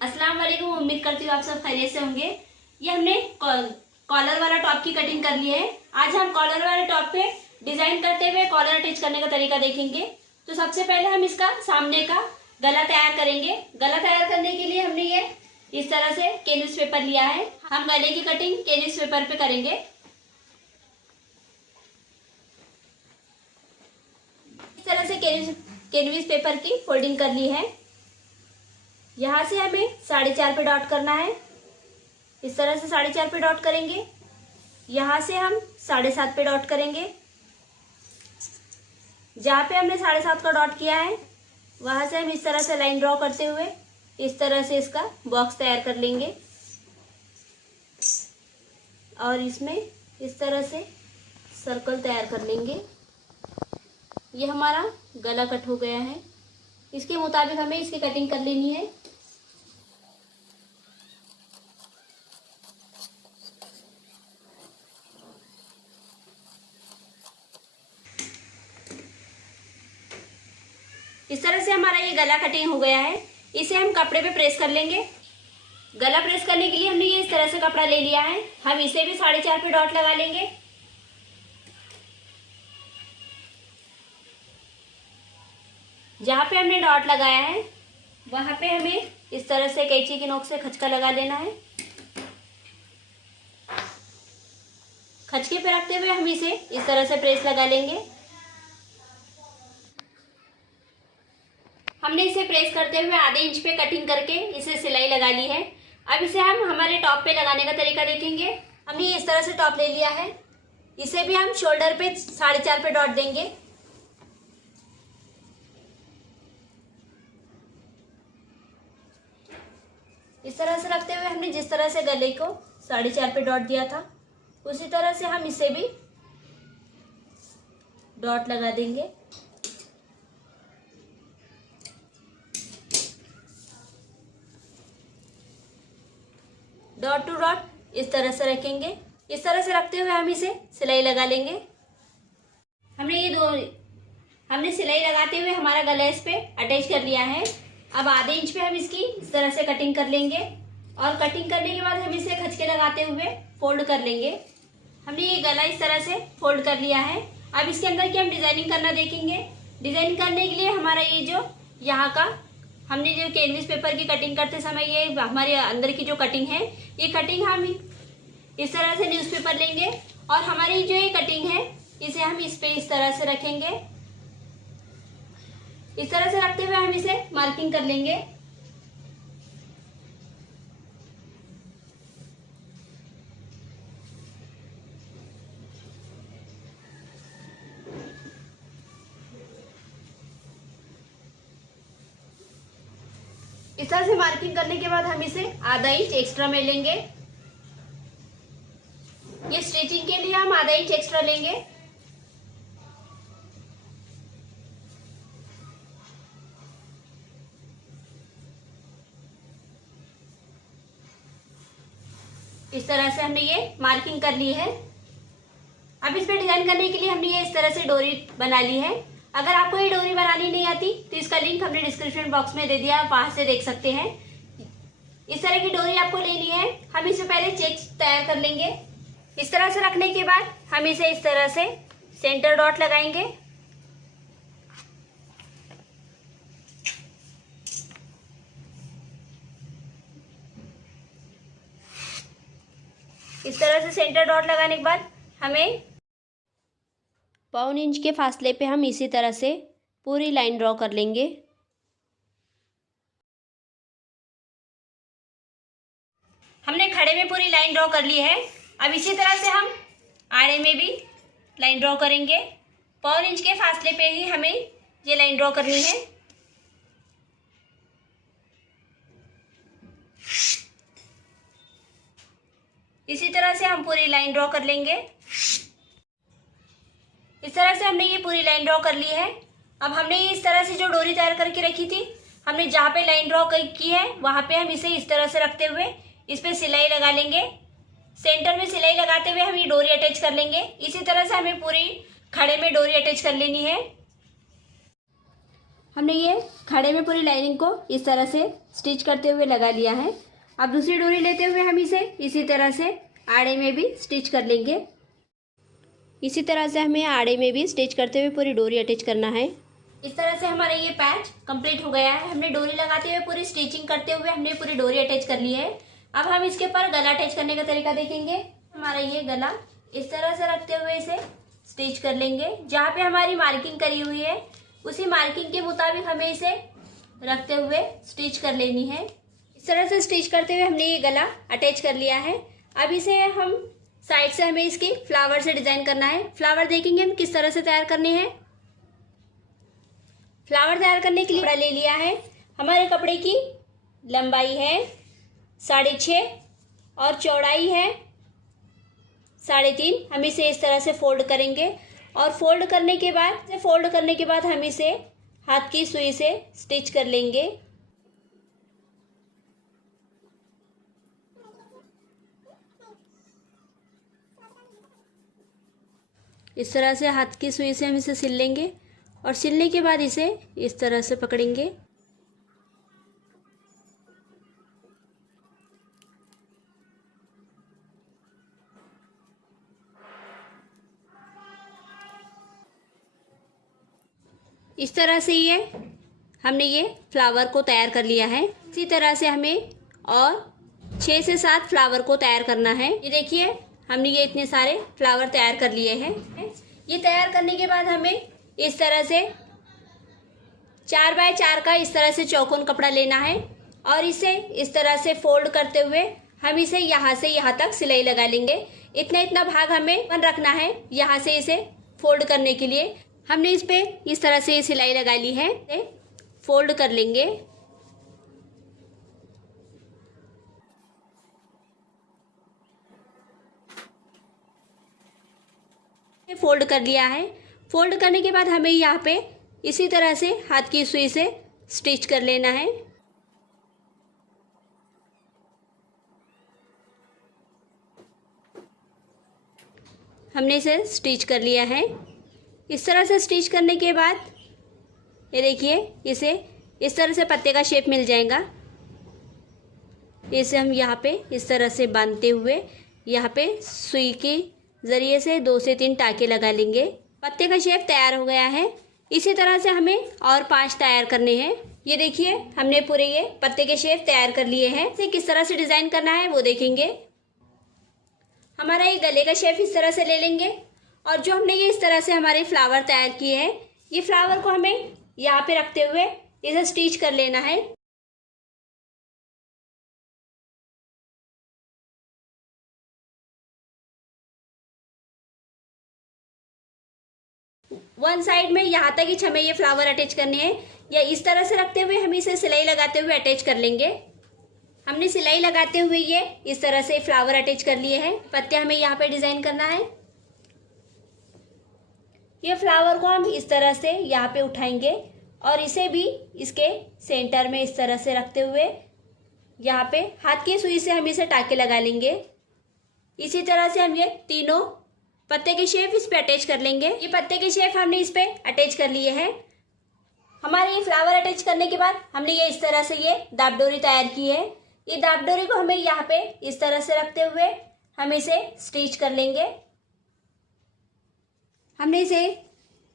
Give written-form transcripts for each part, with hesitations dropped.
अस्सलाम वालेकुम। उम्मीद करती हूँ आप सब खैरियत से होंगे। ये हमने कॉलर वाला टॉप की कटिंग कर ली है। आज हम कॉलर वाले टॉप पे डिजाइन करते हुए कॉलर अटैच करने का तरीका देखेंगे। तो सबसे पहले हम इसका सामने का गला तैयार करेंगे। गला तैयार करने के लिए हमने ये इस तरह से कैनवस पेपर लिया है। हम गले की कटिंग कैनवस पेपर पे करेंगे। इस तरह से कैनवस पेपर की फोल्डिंग कर ली है। यहाँ से हमें 4.5 पे डॉट करना है। इस तरह से 4.5 पे डॉट करेंगे। यहाँ से हम 7.5 पे डॉट करेंगे। जहाँ पे हमने 7.5 का डॉट किया है वहाँ से हम इस तरह से लाइन ड्रॉ करते हुए इस तरह से इसका बॉक्स तैयार कर लेंगे और इसमें इस तरह से सर्कल तैयार कर लेंगे। ये हमारा गला कट हो गया है। इसके मुताबिक हमें इसकी कटिंग कर लेनी है। इस तरह से हमारा ये गला कटिंग हो गया है। इसे हम कपड़े पे प्रेस कर लेंगे। गला प्रेस करने के लिए हमने ये इस तरह से कपड़ा ले लिया है। हम इसे भी 4.5 पे डॉट लगा लेंगे। जहाँ पे हमने डॉट लगाया है वहां पे हमें इस तरह से कैंची की नोक से खचका लगा लेना है। खचके पे रखते हुए हम इसे इस तरह से प्रेस लगा लेंगे। हमने इसे प्रेस करते हुए आधे इंच पे कटिंग करके इसे सिलाई लगा ली है। अब इसे हम हमारे टॉप पे लगाने का तरीका देखेंगे। हमने इस तरह से टॉप ले लिया है। इसे भी हम शोल्डर पे 4.5 पे डॉट देंगे। इस तरह से रखते हुए हमने जिस तरह से गले को 4.5 पे डॉट दिया था उसी तरह से हम इसे भी डॉट लगा देंगे। डॉट टू डॉट इस तरह से रखेंगे। इस तरह से रखते हुए हम इसे सिलाई लगा लेंगे। हमने सिलाई लगाते हुए हमारा गला इस पे अटैच कर लिया है। अब आधे इंच पे हम इसकी इस तरह से कटिंग कर लेंगे और कटिंग करने के बाद हम इसे खचके लगाते हुए फोल्ड कर लेंगे। हमने ये गला इस तरह से फोल्ड कर लिया है। अब इसके अंदर की हम डिजाइनिंग करना देखेंगे। डिजाइन करने के लिए हमारा ये जो यहाँ का हमने जो कैनवस पेपर की कटिंग करते समय ये हमारे अंदर की जो कटिंग है ये कटिंग हम इस तरह से न्यूज़पेपर लेंगे और हमारी जो ये कटिंग है इसे हम इस पे इस तरह से रखेंगे। इस तरह से रखते हुए हम इसे मार्किंग कर लेंगे। इस तरह से मार्किंग करने के बाद हम इसे आधा इंच एक्स्ट्रा में लेंगे। ये स्टिचिंग के लिए हम आधा इंच एक्स्ट्रा लेंगे। इस तरह से हमने ये मार्किंग कर ली है। अब इस पे डिजाइन करने के लिए हमने ये इस तरह से डोरी बना ली है। अगर आपको ये डोरी बनानी नहीं आती तो इसका लिंक हमने डिस्क्रिप्शन बॉक्स में दे दिया, आप वहां से देख सकते हैं। इस तरह की डोरी आपको लेनी है। हम इसे पहले चेक्स तैयार कर लेंगे। इस तरह से रखने के बाद हम इसे इस तरह से सेंटर डॉट लगाएंगे। इस तरह से सेंटर डॉट लगाने के बाद हमें 1.25 इंच के फासले पे हम इसी तरह से पूरी लाइन ड्रॉ कर लेंगे। हमने खड़े में पूरी लाइन ड्रॉ कर ली है। अब इसी तरह से हम आड़े में भी लाइन ड्रॉ करेंगे। 1.25 इंच के फासले पे ही हमें ये लाइन ड्रॉ करनी है। इसी तरह से हम पूरी लाइन ड्रॉ कर लेंगे। इस तरह से हमने ये पूरी लाइन ड्रॉ कर ली है। अब हमने इस तरह से जो डोरी तैयार करके रखी थी, हमने जहाँ पे लाइन ड्रॉ की है वहाँ पे हम इसे इस तरह से रखते हुए इस पे सिलाई लगा लेंगे। सेंटर में सिलाई लगाते हुए हम ये डोरी अटैच कर लेंगे। इसी तरह से हमें पूरी खड़े में डोरी अटैच कर लेनी है। हमने ये खड़े में पूरी लाइनिंग को इस तरह से स्टिच करते हुए लगा लिया है। अब दूसरी डोरी लेते हुए हम इसे इसी तरह से आड़े में भी स्टिच कर लेंगे। इसी तरह से हमें आड़े में भी स्टिच करते हुए पूरी डोरी अटैच करना है। इस तरह से हमारा ये पैच कंप्लीट हो गया है। हमने डोरी लगाते हुए पूरी स्टिचिंग करते हुए हमने पूरी डोरी अटैच कर ली है। अब हम इसके ऊपर गला अटैच करने का तरीका देखेंगे। हमारा ये गला इस तरह से रखते हुए इसे स्टिच कर लेंगे। जहाँ पे हमारी मार्किंग करी हुई है उसी मार्किंग के मुताबिक हमें इसे रखते हुए स्टिच कर लेनी है। इस तरह से स्टिच करते हुए हमने ये गला अटैच कर लिया है। अब इसे हम साइड से हमें इसकी फ्लावर से डिजाइन करना है। फ्लावर देखेंगे हम किस तरह से तैयार करने हैं। फ्लावर तैयार करने के लिए कपड़ा ले लिया है। हमारे कपड़े की लंबाई है 6.5 और चौड़ाई है 3.5। हम इसे इस तरह से फोल्ड करेंगे और फोल्ड करने के बाद हम इसे हाथ की सुई से स्टिच कर लेंगे। इस तरह से हाथ की सुई से हम इसे सिल लेंगे और सिलने के बाद इसे इस तरह से पकड़ेंगे। इस तरह से हमने ये फ्लावर को तैयार कर लिया है। इसी तरह से हमें और 6 से 7 फ्लावर को तैयार करना है। ये देखिए हमने ये इतने सारे फ्लावर तैयार कर लिए हैं। ये तैयार करने के बाद हमें इस तरह से 4 बाय 4 का इस तरह से चौकोन कपड़ा लेना है और इसे इस तरह से फोल्ड करते हुए हम इसे यहाँ से यहाँ तक सिलाई लगा लेंगे। इतना भाग हमें बन रखना है। यहाँ से इसे फोल्ड करने के लिए हमने इस पे इस तरह से सिलाई लगा ली है। फोल्ड कर लेंगे। फोल्ड कर लिया है। फोल्ड करने के बाद हमें यहाँ पे इसी तरह से हाथ की सुई से स्टिच कर लेना है। हमने इसे स्टिच कर लिया है। इस तरह से स्टिच करने के बाद ये देखिए इसे इस तरह से पत्ते का शेप मिल जाएगा। इसे हम यहाँ पे इस तरह से बांधते हुए यहाँ पे सुई के ज़रिए से 2 से 3 टाँके लगा लेंगे। पत्ते का शेप तैयार हो गया है। इसी तरह से हमें और 5 तैयार करने हैं। ये देखिए हमने पूरे ये पत्ते के शेप तैयार कर लिए हैं। इसे किस तरह से डिज़ाइन करना है वो देखेंगे। हमारा ये गले का शेप इस तरह से ले लेंगे और जो हमने ये इस तरह से हमारे फ्लावर तैयार किए हैं ये फ्लावर को हमें यहाँ पे रखते हुए इसे स्टिच कर लेना है। वन साइड में यहाँ तक ही हमें ये फ्लावर अटैच करने हैं या इस तरह से रखते हुए हम इसे सिलाई लगाते हुए अटैच कर लेंगे। हमने सिलाई लगाते हुए ये इस तरह से फ्लावर अटैच कर लिए हैं। पत्ते हमें यहाँ पे डिजाइन करना है। ये फ्लावर को हम इस तरह से यहाँ पे उठाएंगे और इसे भी इसके सेंटर में इस तरह से रखते हुए यहाँ पे हाथ की सुई से हम इसे टाके लगा लेंगे। इसी तरह से हम ये तीनों पत्ते के शेप इस पे अटैच कर लेंगे। ये पत्ते के शेप हमने इस पे अटैच कर लिए हैं। हमारे ये फ्लावर अटैच करने के बाद हमने ये इस तरह से ये दाब डोरी तैयार की है। ये दाब डोरी को हमें यहाँ पे इस तरह से रखते हुए हम इसे स्टिच कर लेंगे। हमने इसे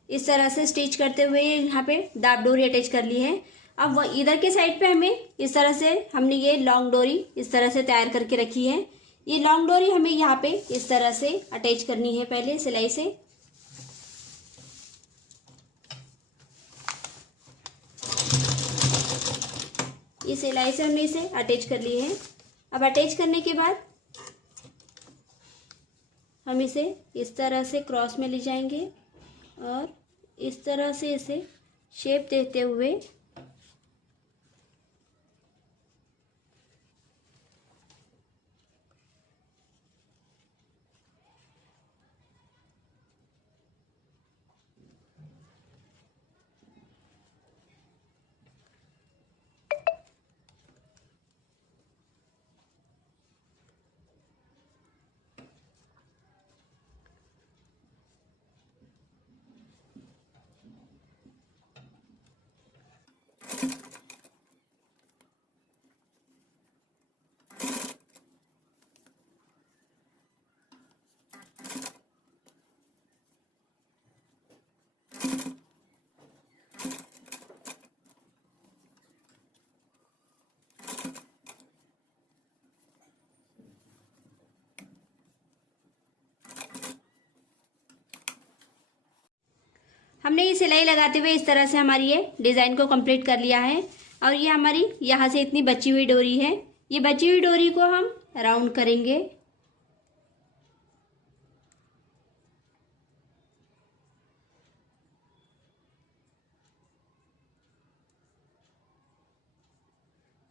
इस तरह से स्टिच करते हुए यहाँ पे दाब डोरी अटैच कर ली है। अब वो इधर के साइड पे हमें इस तरह से हमने ये लॉन्ग डोरी इस तरह से तैयार करके रखी है। ये लॉन्ग डोरी हमें यहाँ पे इस तरह से अटैच करनी है पहले सिलाई से। इस सिलाई से हमने इसे अटैच कर ली है। अब अटैच करने के बाद हम इसे इस तरह से क्रॉस में ले जाएंगे और इस तरह से इसे शेप देते हुए हमने ये सिलाई लगाते हुए इस तरह से हमारी ये डिज़ाइन को कंप्लीट कर लिया है। और ये हमारी यहाँ से इतनी बची हुई डोरी है, ये बची हुई डोरी को हम राउंड करेंगे।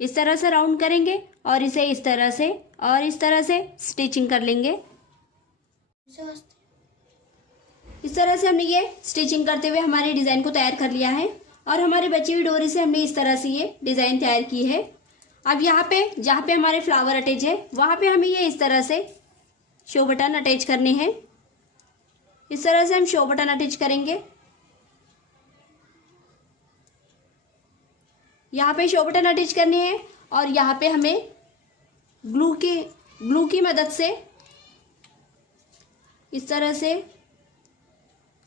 इस तरह से राउंड करेंगे और इसे इस तरह से और इस तरह से स्टिचिंग कर लेंगे। इस तरह से हमने ये स्टिचिंग करते हुए हमारे डिज़ाइन को तैयार कर लिया है और हमारी बची हुई डोरी से हमने इस तरह से ये डिज़ाइन तैयार की है। अब यहाँ पे जहाँ पे हमारे फ्लावर अटैच है वहाँ पे हमें ये इस तरह से शो बटन अटैच करने हैं। इस तरह से हम शो बटन अटैच करेंगे। यहाँ पे शो बटन अटैच करने हैं और यहाँ पे हमें ग्लू की मदद से इस तरह से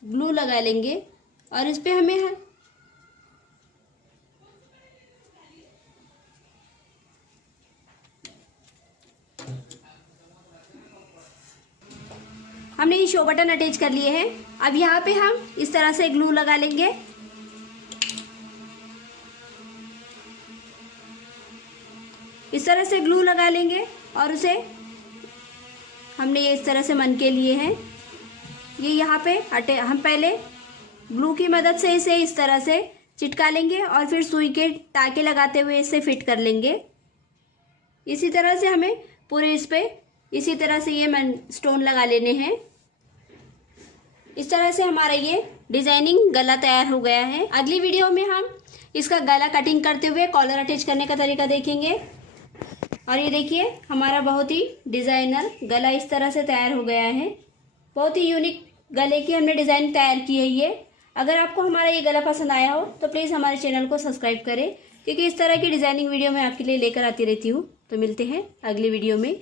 ग्लू लगा लेंगे और इस पे हमने ये शो बटन अटैच कर लिए हैं। अब यहाँ पे हम इस तरह से ग्लू लगा लेंगे। इस तरह से ग्लू लगा लेंगे और उसे हमने ये इस तरह से मन के लिए हैं। ये यहाँ पे हम पहले ग्लू की मदद से इसे इस तरह से चिटका लेंगे और फिर सुई के टाके लगाते हुए इसे फिट कर लेंगे। इसी तरह से हमें पूरे इस पे इसी तरह से ये स्टोन लगा लेने हैं। इस तरह से हमारा ये डिजाइनिंग गला तैयार हो गया है। अगली वीडियो में हम इसका गला कटिंग करते हुए कॉलर अटैच करने का तरीका देखेंगे। और ये देखिए हमारा बहुत ही डिज़ाइनर गला इस तरह से तैयार हो गया है। बहुत ही यूनिक गले की हमने डिज़ाइन तैयार की है ये। अगर आपको हमारा ये गला पसंद आया हो तो प्लीज़ हमारे चैनल को सब्सक्राइब करें, क्योंकि इस तरह की डिज़ाइनिंग वीडियो मैं आपके लिए लेकर आती रहती हूँ। तो मिलते हैं अगली वीडियो में।